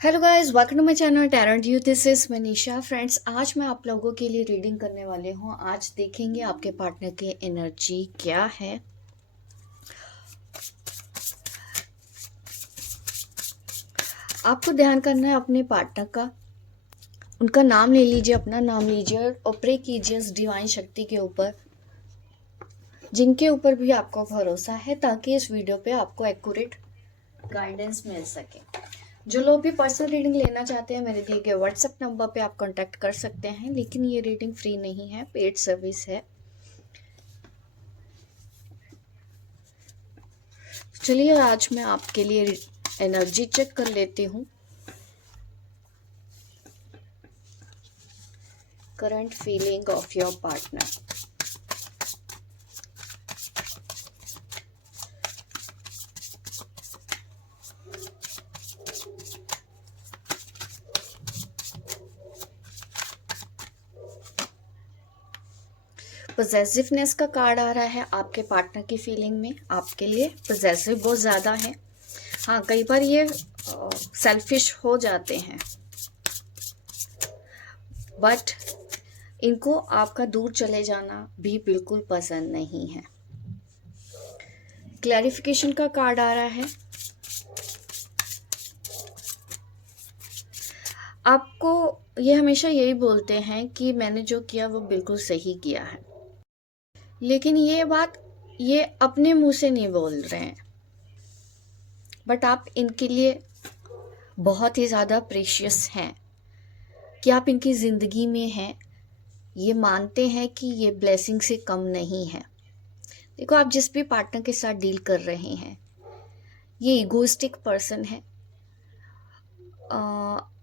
Hello guys, welcome to my channel tarot and you. This is Manisha. Friends, आज मैं आप लोगों के लिए रीडिंग करने वाले हूँ। आज देखेंगे आपके पार्टनर की एनर्जी क्या है। आपको ध्यान करना है अपने पार्टनर का। उनका नाम ले लीजिए, अपना नाम लीजिए और प्रे कीजिए उस डिवाइन शक्ति के ऊपर जिनके ऊपर भी आपको भरोसा है, ताकि इस वीडियो पे आपको एक्यूरेट गाइडेंस मिल सके। जो लोग भी पर्सनल रीडिंग लेना चाहते हैं, मेरे दिए गए व्हाट्सएप नंबर पे आप कांटेक्ट कर सकते हैं। लेकिन ये रीडिंग फ्री नहीं है, पेड सर्विस है। चलिए आज मैं आपके लिए एनर्जी चेक कर लेती हूँ। Current feeling of your partner. Possessiveness का कार्ड आ रहा है आपके पार्टनर की फीलिंग में। आपके लिए पॉसेसिव बहुत ज़्यादा है। हाँ, कई बार ये सेल्फिश हो जाते हैं, बट इनको आपका दूर चले जाना भी बिल्कुल पसंद नहीं है। क्लैरिफिकेशन का कार्ड आ रहा है। आपको ये हमेशा यही बोलते हैं कि मैंने जो किया वो बिल्कुल सही किया है, लेकिन ये बात ये अपने मुंह से नहीं बोल रहे हैं, बट आप इनके लिए बहुत ही ज़्यादा प्रेशियस हैं कि आप इनकी ज़िंदगी में हैं। ये मानते हैं कि ये ब्लेसिंग से कम नहीं है। देखो, आप जिस भी पार्टनर के साथ डील कर रहे हैं, ये इगोइस्टिक पर्सन है।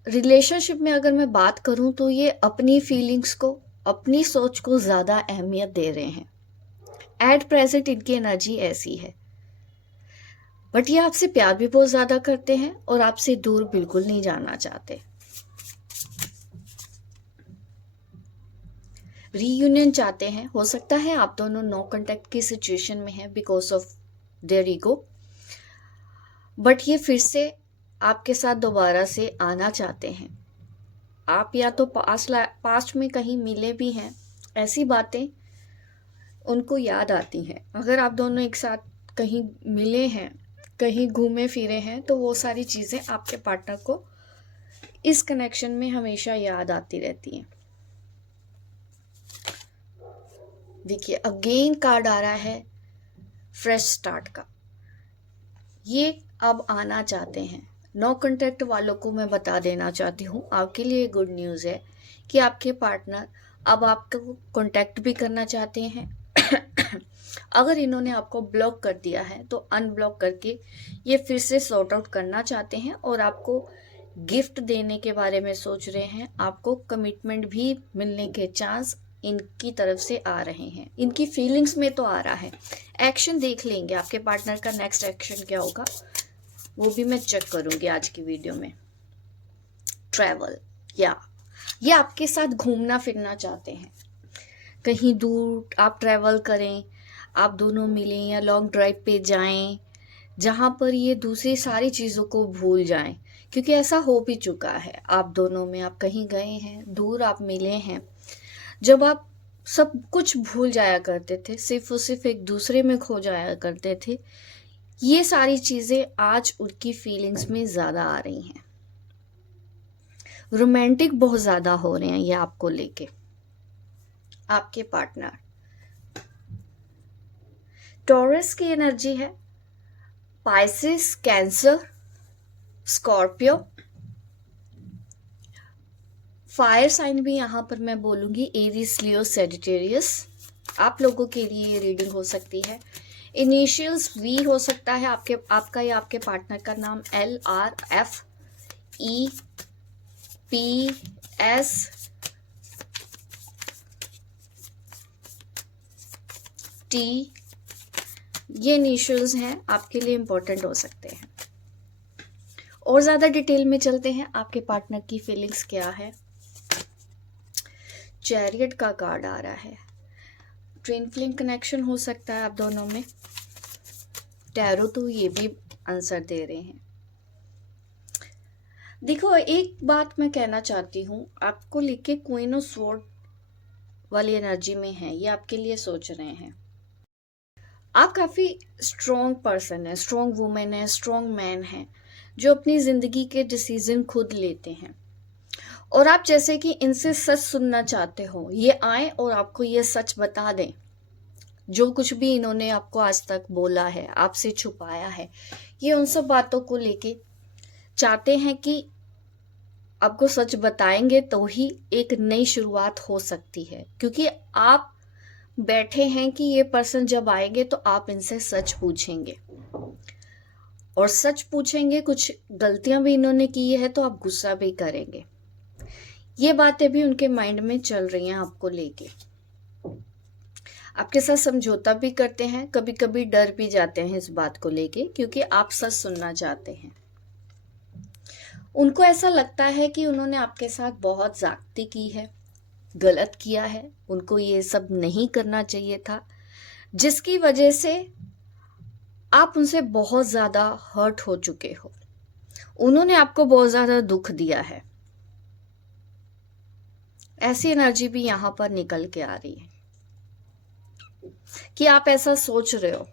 रिलेशनशिप में अगर मैं बात करूं तो ये अपनी फीलिंग्स को, अपनी सोच को ज़्यादा अहमियत दे रहे हैं। एट प्रेजेंट इनकी एनर्जी ऐसी है, बट ये आपसे प्यार भी बहुत ज़्यादा करते हैं और आपसे दूर बिल्कुल नहीं जाना चाहते। रीयूनियन चाहते हैं। हो सकता है आप दोनों नो कांटेक्ट की सिचुएशन में हैं because of their ego, but ये फिर से आपके साथ दोबारा से आना चाहते हैं। आप या तो पास्ट में कहीं मिले भी हैं, ऐसी बातें उनको याद आती हैं। अगर आप दोनों एक साथ कहीं मिले हैं, कहीं घूमे फिरे हैं, तो वो सारी चीज़ें आपके पार्टनर को इस कनेक्शन में हमेशा याद आती रहती हैं। देखिए, अगेन कार्ड आ रहा है फ्रेश स्टार्ट का। ये अब आना चाहते हैं। नो कांटेक्ट वालों को मैं बता देना चाहती हूँ, आपके लिए गुड न्यूज़ है कि आपके पार्टनर अब आपको कांटेक्ट भी करना चाहते हैं। अगर इन्होंने आपको ब्लॉक कर दिया है तो अनब्लॉक करके ये फिर से सॉर्ट आउट करना चाहते हैं और आपको गिफ्ट देने के बारे में सोच रहे हैं। आपको कमिटमेंट भी मिलने के चांस इनकी तरफ से आ रहे हैं। इनकी फीलिंग्स में तो आ रहा है। एक्शन देख लेंगे, आपके पार्टनर का नेक्स्ट एक्शन क्या होगा वो भी मैं चेक करूंगी आज की वीडियो में। ट्रैवल, या ये आपके साथ घूमना फिरना चाहते हैं। कहीं दूर आप ट्रैवल करें, आप दोनों मिलें या लॉन्ग ड्राइव पे जाएं, जहां पर ये दूसरी सारी चीज़ों को भूल जाएं। क्योंकि ऐसा हो भी चुका है, आप दोनों में आप कहीं गए हैं, दूर आप मिले हैं। जब आप सब कुछ भूल जाया करते थे, सिर्फ और सिर्फ एक दूसरे में खो जाया करते थे, ये सारी चीज़ें आज उनकी फीलिंग्स में ज़्यादा आ रही हैं। रोमांटिक बहुत ज़्यादा हो रहे हैं ये आपको लेके। आपके पार्टनर टॉरस की एनर्जी है, Pisces, Cancer, Scorpio, fire sign भी यहाँ पर मैं बोलूँगी, एरीज, लियो, सेजिटेरियस। आप लोगों के लिए ये रीडिंग हो सकती है। इनिशियल्स वी हो सकता है आपका या आपके पार्टनर का नाम LRFEPS T, ये इनिशियल्स हैं, आपके लिए इम्पोर्टेंट हो सकते हैं। और ज़्यादा डिटेल में चलते हैं, आपके पार्टनर की फीलिंग्स क्या है। चैरियट का कार्ड आ रहा है। ट्विन फ्लेम कनेक्शन हो सकता है आप दोनों में। टैरो तो ये भी आंसर दे रहे हैं। देखो, एक बात मैं कहना चाहती हूँ, आपको लेके क्वीन ऑफ स्वॉर्ड वाली एनर्जी में है, ये आपके लिए सोच रहे हैं। आप काफी स्ट्रॉन्ग पर्सन है, स्ट्रॉन्ग वुमेन है, स्ट्रॉन्ग मैन है, जो अपनी जिंदगी के डिसीजन खुद लेते हैं। और आप जैसे कि इनसे सच सुनना चाहते हो, ये आए और आपको ये सच बता दें। जो कुछ भी इन्होंने आपको आज तक बोला है, आपसे छुपाया है, ये उन सब बातों को लेके चाहते हैं कि आपको सच बताएंगे तो ही एक नई शुरुआत हो सकती है। क्योंकि आप बैठे हैं कि ये पर्सन जब आएंगे तो आप इनसे सच पूछेंगे, और सच पूछेंगे, कुछ गलतियां भी इन्होंने की है तो आप गुस्सा भी करेंगे। ये बातें भी उनके माइंड में चल रही हैं आपको लेके। आपके साथ समझौता भी करते हैं, कभी कभी डर भी जाते हैं इस बात को लेके, क्योंकि आप सच सुनना चाहते हैं। उनको ऐसा लगता है कि उन्होंने आपके साथ बहुत ज्यादती की है, गलत किया है, उनको ये सब नहीं करना चाहिए था, जिसकी वजह से आप उनसे बहुत ज्यादा हर्ट हो चुके हो। उन्होंने आपको बहुत ज्यादा दुख दिया है। ऐसी एनर्जी भी यहां पर निकल के आ रही है कि आप ऐसा सोच रहे हो।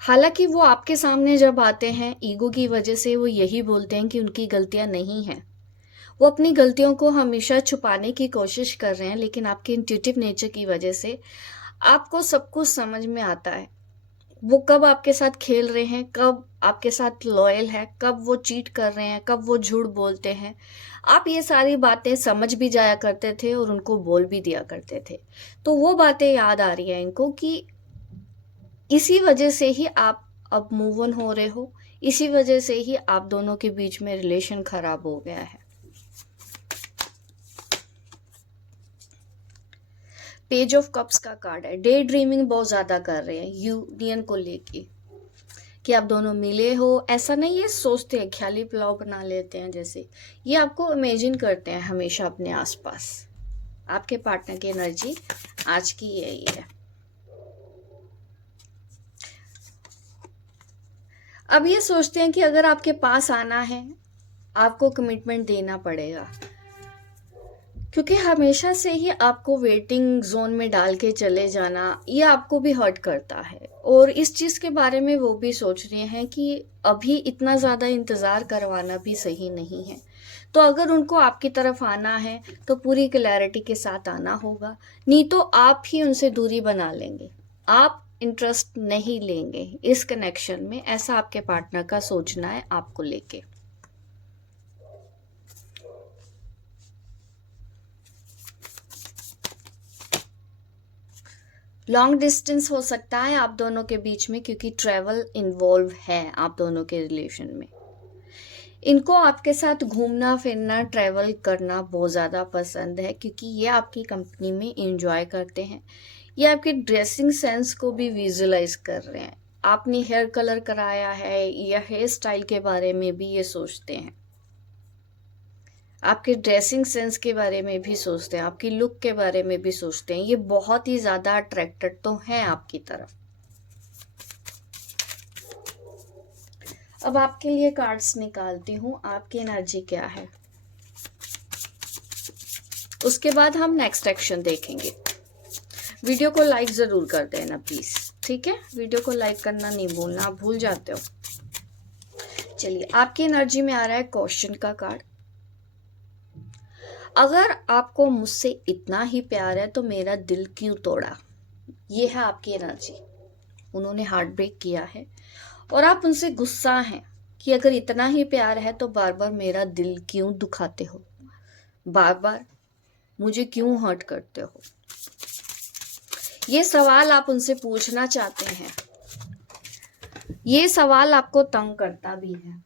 हालांकि वो आपके सामने जब आते हैं, ईगो की वजह से वो यही बोलते हैं कि उनकी गलतियां नहीं हैं। वो अपनी गलतियों को हमेशा छुपाने की कोशिश कर रहे हैं, लेकिन आपके इंट्यूटिव नेचर की वजह से आपको सब कुछ समझ में आता है। वो कब आपके साथ खेल रहे हैं, कब आपके साथ लॉयल है, कब वो चीट कर रहे हैं, कब वो झूठ बोलते हैं। आप ये सारी बातें समझ भी जाया करते थे और उनको बोल भी दिया करते थे। तो वो बातें याद आ रही हैं इनको कि इसी वजह से ही आप अब मूव ऑन हो रहे हो, इसी वजह से ही आप दोनों के बीच में रिलेशन खराब हो गया है। पेज ऑफ कप्स का कार्ड है। डे ड्रीमिंग बहुत ज्यादा कर रहे हैं यूनियन को लेके, कि आप दोनों मिले हो। ऐसा नहीं है, सोचते हैं, ख्याली पुलाव बना लेते हैं जैसे। ये आपको इमेजिन करते हैं हमेशा अपने आसपास। आपके पार्टनर की एनर्जी आज की यही है। अब ये सोचते हैं कि अगर आपके पास आना है, आपको कमिटमेंट देना पड़ेगा, क्योंकि हमेशा से ही आपको वेटिंग जोन में डाल के चले जाना, ये आपको भी हर्ट करता है। और इस चीज के बारे में वो भी सोच रहे हैं कि अभी इतना ज्यादा इंतजार करवाना भी सही नहीं है। तो अगर उनको आपकी तरफ आना है तो पूरी क्लैरिटी के साथ आना होगा, नहीं तो आप ही उनसे दूरी बना लेंगे। आप इंटरेस्ट नहीं लेंगे इस कनेक्शन में, ऐसा आपके पार्टनर का सोचना है आपको लेके। लॉन्ग डिस्टेंस हो सकता है आप दोनों के बीच में, क्योंकि ट्रैवल इन्वॉल्व है आप दोनों के रिलेशन में। इनको आपके साथ घूमना फिरना, ट्रैवल करना बहुत ज़्यादा पसंद है, क्योंकि ये आपकी कंपनी में एंजॉय करते हैं। ये आपके ड्रेसिंग सेंस को भी विजुलाइज कर रहे हैं। आपने हेयर कलर कराया है या हेयर स्टाइल के बारे में भी ये सोचते हैं। आपके ड्रेसिंग सेंस के बारे में भी सोचते हैं, आपकी लुक के बारे में भी सोचते हैं। ये बहुत ही ज्यादा अट्रैक्टेड तो हैं आपकी तरफ। अब आपके लिए कार्ड्स निकालती हूँ, आपकी एनर्जी क्या है, उसके बाद हम नेक्स्ट एक्शन देखेंगे। वीडियो को लाइक जरूर कर देना प्लीज, ठीक है? वीडियो को लाइक करना नहीं भूलना, आप भूल जाते हो। चलिए, आपकी एनर्जी में आ रहा है क्वेश्चन का कार्ड। अगर आपको मुझसे इतना ही प्यार है तो मेरा दिल क्यों तोड़ा? ये है आपकी एनर्जी। उन्होंने हार्ट ब्रेक किया है और आप उनसे गुस्सा हैं कि अगर इतना ही प्यार है तो बार बार मेरा दिल क्यों दुखाते हो, बार बार मुझे क्यों हर्ट करते हो। ये सवाल आप उनसे पूछना चाहते हैं। ये सवाल आपको तंग करता भी है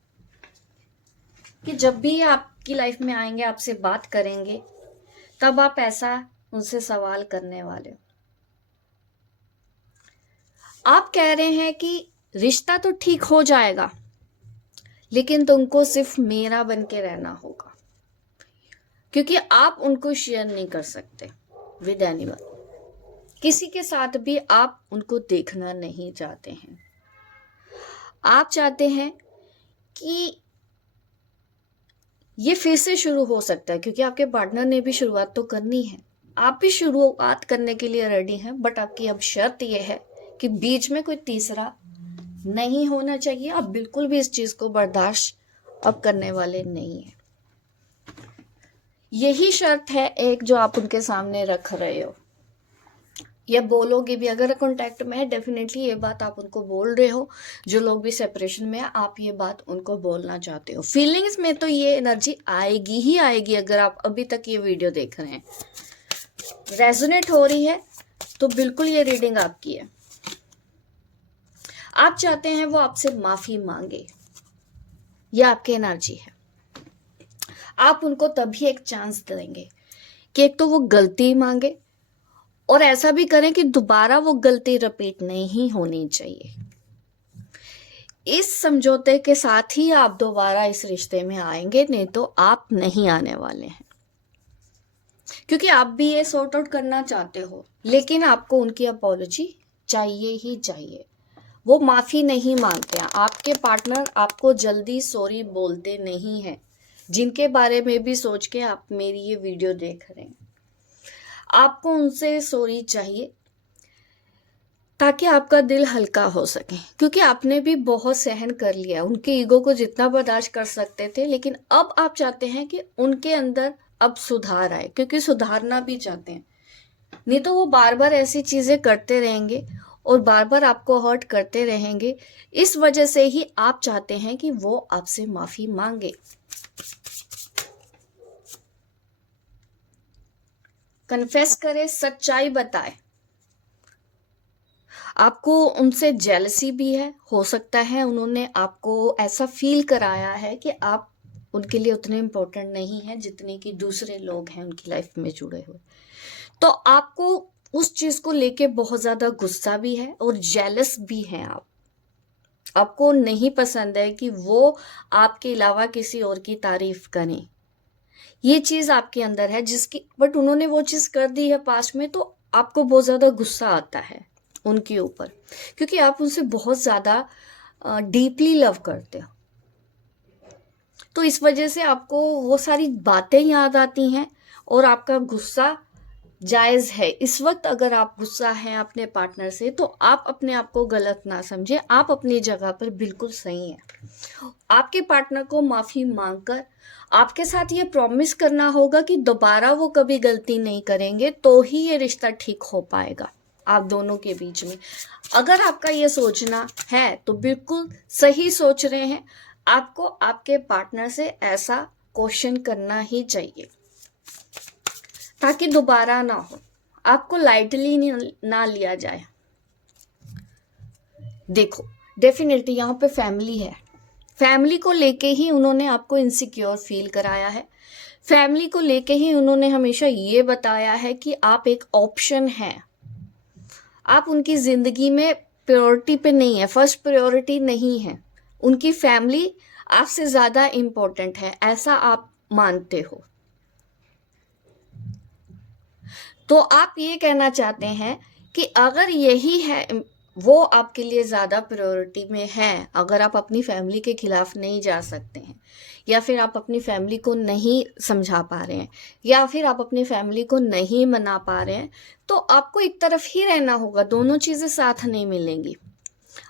कि जब भी आपकी लाइफ में आएंगे, आपसे बात करेंगे, तब आप ऐसा उनसे सवाल करने वाले हो। आप कह रहे हैं कि रिश्ता तो ठीक हो जाएगा, लेकिन तुमको सिर्फ मेरा बन के रहना होगा, क्योंकि आप उनको शेयर नहीं कर सकते विद एनीवन। किसी के साथ भी आप उनको देखना नहीं चाहते हैं। आप चाहते हैं कि ये फिर से शुरू हो सकता है, क्योंकि आपके पार्टनर ने भी शुरुआत तो करनी है, आप भी शुरुआत करने के लिए रेडी हैं, बट आपकी अब शर्त ये है कि बीच में कोई तीसरा नहीं होना चाहिए। आप बिल्कुल भी इस चीज को बर्दाश्त अब करने वाले नहीं है। यही शर्त है एक जो आप उनके सामने रख रहे हो, या बोलोगे भी। अगर कांटेक्ट में है, डेफिनेटली ये बात आप उनको बोल रहे हो। जो लोग भी सेपरेशन में है, आप ये बात उनको बोलना चाहते हो। फीलिंग्स में तो ये एनर्जी आएगी ही आएगी। अगर आप अभी तक ये वीडियो देख रहे हैं, रेजोनेट हो रही है, तो बिल्कुल ये रीडिंग आपकी है। आप चाहते हैं वो आपसे माफी मांगे, यह आपकी एनर्जी है। आप उनको तभी एक चांस देंगे कि एक तो वो गलती मांगे, और ऐसा भी करें कि दोबारा वो गलती रिपीट नहीं होनी चाहिए। इस समझौते के साथ ही आप दोबारा इस रिश्ते में आएंगे, नहीं तो आप नहीं आने वाले हैं। क्योंकि आप भी ये सॉर्ट आउट करना चाहते हो, लेकिन आपको उनकी अपॉलॉजी चाहिए ही चाहिए। वो माफी नहीं मांगते हैं। आपके पार्टनर आपको जल्दी सॉरी बोलते नहीं हैं, जिनके बारे में भी सोच के आप मेरी ये वीडियो देख रहे हैं। आपको उनसे सॉरी चाहिए ताकि आपका दिल हल्का हो सके, क्योंकि आपने भी बहुत सहन कर लिया। उनके ईगो को जितना बर्दाश्त कर सकते थे, लेकिन अब आप चाहते हैं कि उनके अंदर अब सुधार आए, क्योंकि सुधारना भी चाहते हैं। नहीं तो वो बार बार ऐसी चीजें करते रहेंगे और बार बार आपको हर्ट करते रहेंगे। इस वजह से ही आप चाहते हैं कि वो आपसे माफी मांगे, कन्फेस करे, सच्चाई बताए। आपको उनसे जेलसी भी है, हो सकता है उन्होंने आपको ऐसा फील कराया है कि आप उनके लिए उतने इम्पोर्टेंट नहीं है जितने कि दूसरे लोग हैं उनकी लाइफ में जुड़े हुए। तो आपको उस चीज को लेके बहुत ज्यादा गुस्सा भी है और जेलस भी हैं आप। आपको नहीं पसंद है कि वो आपके अलावा किसी और की तारीफ करें। ये चीज आपके अंदर है जिसकी, बट उन्होंने वो चीज कर दी है पास्ट में, तो आपको बहुत ज्यादा गुस्सा आता है उनके ऊपर, क्योंकि आप उनसे बहुत ज्यादा डीपली लव करते हो। तो इस वजह से आपको वो सारी बातें याद आती हैं और आपका गुस्सा जायज है। इस वक्त अगर आप गुस्सा हैं अपने पार्टनर से, तो आप अपने आप को गलत ना समझे, आप अपनी जगह पर बिल्कुल सही हैं। आपके पार्टनर को माफी मांगकर आपके साथ ये प्रॉमिस करना होगा कि दोबारा वो कभी गलती नहीं करेंगे, तो ही ये रिश्ता ठीक हो पाएगा आप दोनों के बीच में। अगर आपका ये सोचना है तो बिल्कुल सही सोच रहे हैं। आपको आपके पार्टनर से ऐसा क्वेश्चन करना ही चाहिए ताकि दोबारा ना हो, आपको लाइटली ना लिया जाए। देखो, डेफिनेटली यहाँ पे फैमिली है। फैमिली को लेके ही उन्होंने आपको इनसिक्योर फील कराया है। फैमिली को लेके ही उन्होंने हमेशा ये बताया है कि आप एक ऑप्शन हैं। आप उनकी जिंदगी में प्रायोरिटी पे नहीं है, फर्स्ट प्रायोरिटी नहीं है। उनकी फैमिली आपसे ज्यादा इंपॉर्टेंट है, ऐसा आप मानते हो। तो आप ये कहना चाहते हैं कि अगर यही है, वो आपके लिए ज्यादा प्रायोरिटी में है, अगर आप अपनी फैमिली के खिलाफ नहीं जा सकते हैं, या फिर आप अपनी फैमिली को नहीं समझा पा रहे हैं, या फिर आप अपनी फैमिली को नहीं मना पा रहे हैं, तो आपको एक तरफ ही रहना होगा। दोनों चीजें साथ नहीं मिलेंगी।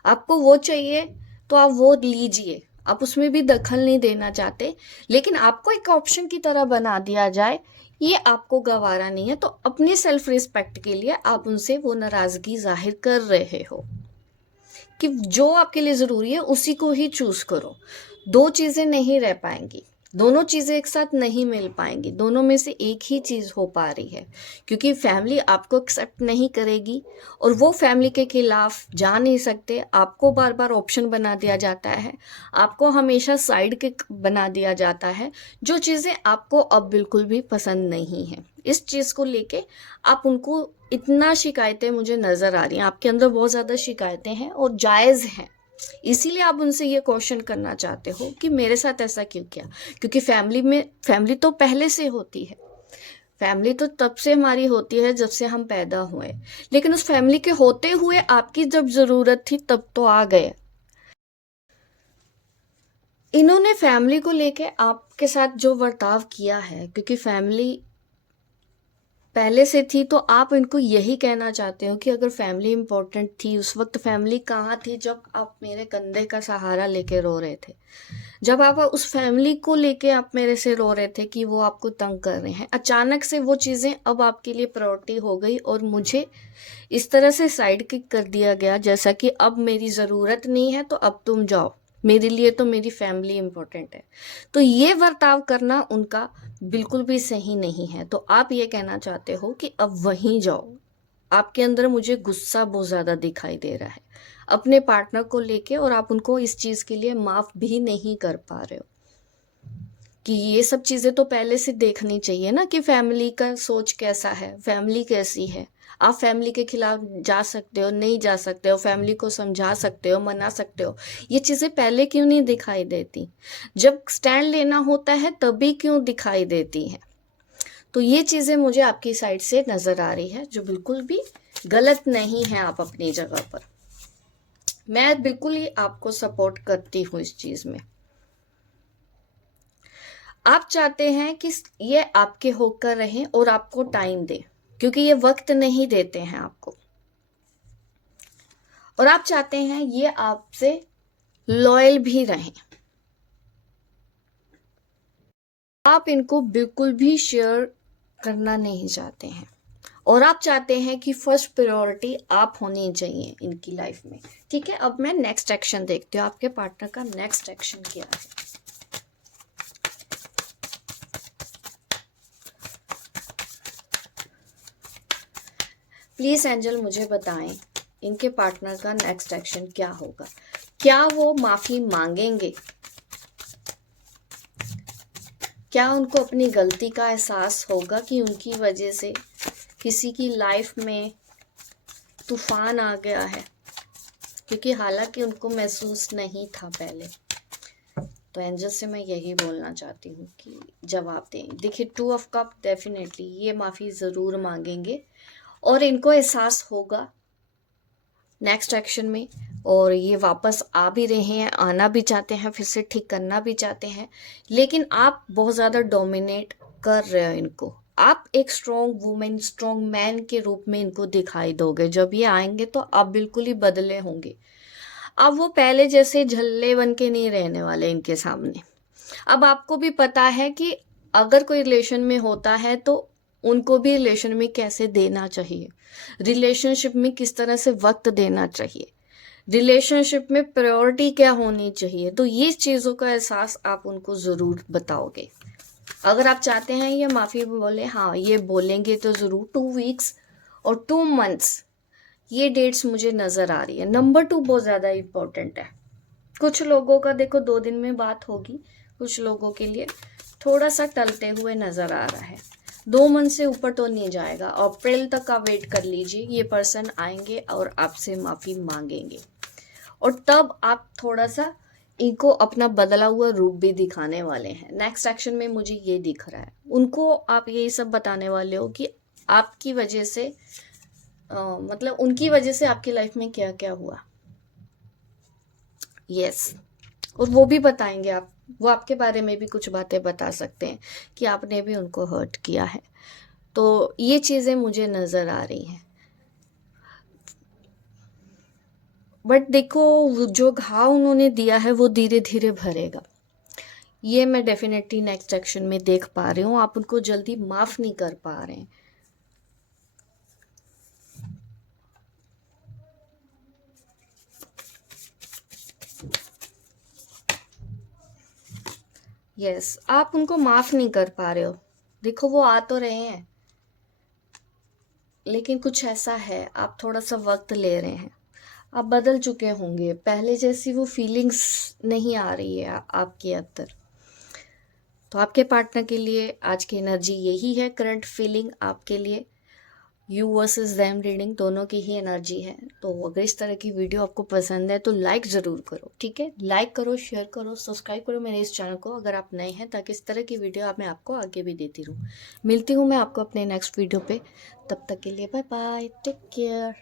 आपको वो चाहिए तो आप वो लीजिए, आप उसमें भी दखल नहीं देना चाहते, लेकिन आपको एक ऑप्शन की तरह बना दिया जाए, ये आपको गवारा नहीं है। तो अपने सेल्फ रिस्पेक्ट के लिए आप उनसे वो नाराजगी जाहिर कर रहे हो कि जो आपके लिए जरूरी है उसी को ही चूज करो। दो चीजें नहीं रह पाएंगी, दोनों चीजें एक साथ नहीं मिल पाएंगी, दोनों में से एक ही चीज हो पा रही है, क्योंकि फैमिली आपको एक्सेप्ट नहीं करेगी और वो फैमिली के खिलाफ जा नहीं सकते। आपको बार बार ऑप्शन बना दिया जाता है, आपको हमेशा साइड के बना दिया जाता है, जो चीजें आपको अब बिल्कुल भी पसंद नहीं है। इस चीज को लेके आप उनको इतना शिकायतें मुझे नजर आ रही हैं, आपके अंदर बहुत ज्यादा शिकायतें हैं और जायज हैं। इसीलिए आप उनसे ये क्वेश्चन करना चाहते हो कि मेरे साथ ऐसा क्यों किया, क्योंकि फैमिली तो पहले से होती है। फैमिली तो तब से हमारी होती है जब से हम पैदा हुए, लेकिन उस फैमिली के होते हुए आपकी जब जरूरत थी तब तो आ गए। इन्होंने फैमिली को लेके आपके आपके साथ जो बर्ताव किया है, क्योंकि फैमिली पहले से थी, तो आप इनको यही कहना चाहते हो कि अगर फैमिली इम्पोर्टेंट थी, उस वक्त फैमिली कहाँ थी जब आप मेरे कंधे का सहारा लेके रो रहे थे, जब आप उस फैमिली को लेके आप मेरे से रो रहे थे कि वो आपको तंग कर रहे हैं। अचानक से वो चीज़ें अब आपके लिए प्रायोरिटी हो गई और मुझे इस तरह से साइड किक कर दिया गया, जैसा कि अब मेरी ज़रूरत नहीं है तो अब तुम जाओ, मेरे लिए तो मेरी फैमिली इम्पोर्टेंट है। तो ये बर्ताव करना उनका बिल्कुल भी सही नहीं है। तो आप ये कहना चाहते हो कि अब वहीं जाओ। आपके अंदर मुझे गुस्सा बहुत ज़्यादा दिखाई दे रहा है अपने पार्टनर को लेके, और आप उनको इस चीज़ के लिए माफ़ भी नहीं कर पा रहे हो कि ये सब चीज़ें तो पहले से देखनी चाहिए ना कि फैमिली का सोच कैसा है, फैमिली कैसी है। आप फैमिली के खिलाफ जा सकते हो, नहीं जा सकते हो, फैमिली को समझा सकते हो, मना सकते हो। ये चीज़ें पहले क्यों नहीं दिखाई देती? जब स्टैंड लेना होता है तभी क्यों दिखाई देती हैं? तो ये चीज़ें मुझे आपकी साइड से नज़र आ रही है, जो बिल्कुल भी गलत नहीं है आप अपनी जगह पर। मैं बिल्कुल ही आपको सपोर्ट करती हूँ इस चीज़ में। आप चाहते हैं कि ये आपके होकर रहें और आपको टाइम दें, क्योंकि ये वक्त नहीं देते हैं आपको, और आप चाहते हैं ये आपसे लॉयल भी रहें। आप इनको बिल्कुल भी शेयर करना नहीं चाहते हैं, और आप चाहते हैं कि फर्स्ट प्रायोरिटी आप होनी चाहिए इनकी लाइफ में। ठीक है, अब मैं नेक्स्ट एक्शन देखती हूँ, आपके पार्टनर का नेक्स्ट एक्शन क्या है। प्लीज एंजल मुझे बताएं इनके पार्टनर का नेक्स्ट एक्शन क्या होगा। क्या वो माफी मांगेंगे? क्या उनको अपनी गलती का एहसास होगा कि उनकी वजह से किसी की लाइफ में तूफान आ गया है, क्योंकि हालांकि उनको महसूस नहीं था पहले। तो एंजल से मैं यही बोलना चाहती हूँ कि जवाब दें। देखिए, 2 ऑफ कप डेफिनेटली ये माफ़ी ज़रूर मांगेंगे और इनको एहसास होगा नेक्स्ट एक्शन में, और ये वापस आ भी रहे हैं, आना भी चाहते हैं, फिर से ठीक करना भी चाहते हैं, लेकिन आप बहुत ज़्यादा डोमिनेट कर रहे हो इनको। आप एक स्ट्रॉन्ग वुमेन, स्ट्रॉन्ग मैन के रूप में इनको दिखाई दोगे। जब ये आएंगे तो आप बिल्कुल ही बदले होंगे। अब वो पहले जैसे झल्ले बन के नहीं रहने वाले इनके सामने। अब आपको भी पता है कि अगर कोई रिलेशन में होता है तो उनको भी रिलेशन में कैसे देना चाहिए, रिलेशनशिप में किस तरह से वक्त देना चाहिए, रिलेशनशिप में प्रायोरिटी क्या होनी चाहिए। तो ये चीज़ों का एहसास आप उनको ज़रूर बताओगे। अगर आप चाहते हैं ये माफ़ी बोले, हाँ ये बोलेंगे तो ज़रूर। 2 वीक्स और 2 मंथ्स, ये डेट्स मुझे नज़र आ रही है। नंबर 2 बहुत ज़्यादा इम्पोर्टेंट है। कुछ लोगों का देखो 2 दिन में बात होगी, कुछ लोगों के लिए थोड़ा सा टलते हुए नज़र आ रहा है। 2 मंथ से ऊपर तो नहीं जाएगा, अप्रैल तक का वेट कर लीजिए। ये पर्सन आएंगे और आपसे माफ़ी मांगेंगे, और तब आप थोड़ा सा इनको अपना बदला हुआ रूप भी दिखाने वाले हैं। नेक्स्ट एक्शन में मुझे ये दिख रहा है, उनको आप यही सब बताने वाले हो कि आपकी वजह से मतलब उनकी वजह से आपकी लाइफ में क्या क्या हुआ। यस, और वो भी बताएंगे आप, वो आपके बारे में भी कुछ बातें बता सकते हैं कि आपने भी उनको हर्ट किया है। तो ये चीज़ें मुझे नज़र आ रही हैं। बट देखो, जो घाव उन्होंने दिया है वो धीरे धीरे भरेगा, ये मैं डेफिनेटली नेक्स्ट एक्शन में देख पा रही हूँ। आप उनको जल्दी माफ़ नहीं कर पा रहे हैं। यस, आप उनको माफ़ नहीं कर पा रहे हो। देखो, वो आ तो रहे हैं, लेकिन कुछ ऐसा है, आप थोड़ा सा वक्त ले रहे हैं। आप बदल चुके होंगे, पहले जैसी वो फीलिंग्स नहीं आ रही है आपके अंदर। तो आपके पार्टनर के लिए आज की एनर्जी यही है, करंट फीलिंग आपके लिए। यू वर्सेस देम रीडिंग दोनों की ही एनर्जी है। तो अगर इस तरह की वीडियो आपको पसंद है तो लाइक ज़रूर करो, ठीक है? लाइक करो, शेयर करो, सब्सक्राइब करो मेरे इस चैनल को अगर आप नए हैं, ताकि इस तरह की वीडियो मैं आपको आगे भी देती रहूँ। मिलती हूँ मैं आपको अपने नेक्स्ट वीडियो पे, तब तक के लिए बाय बाय, टेक केयर।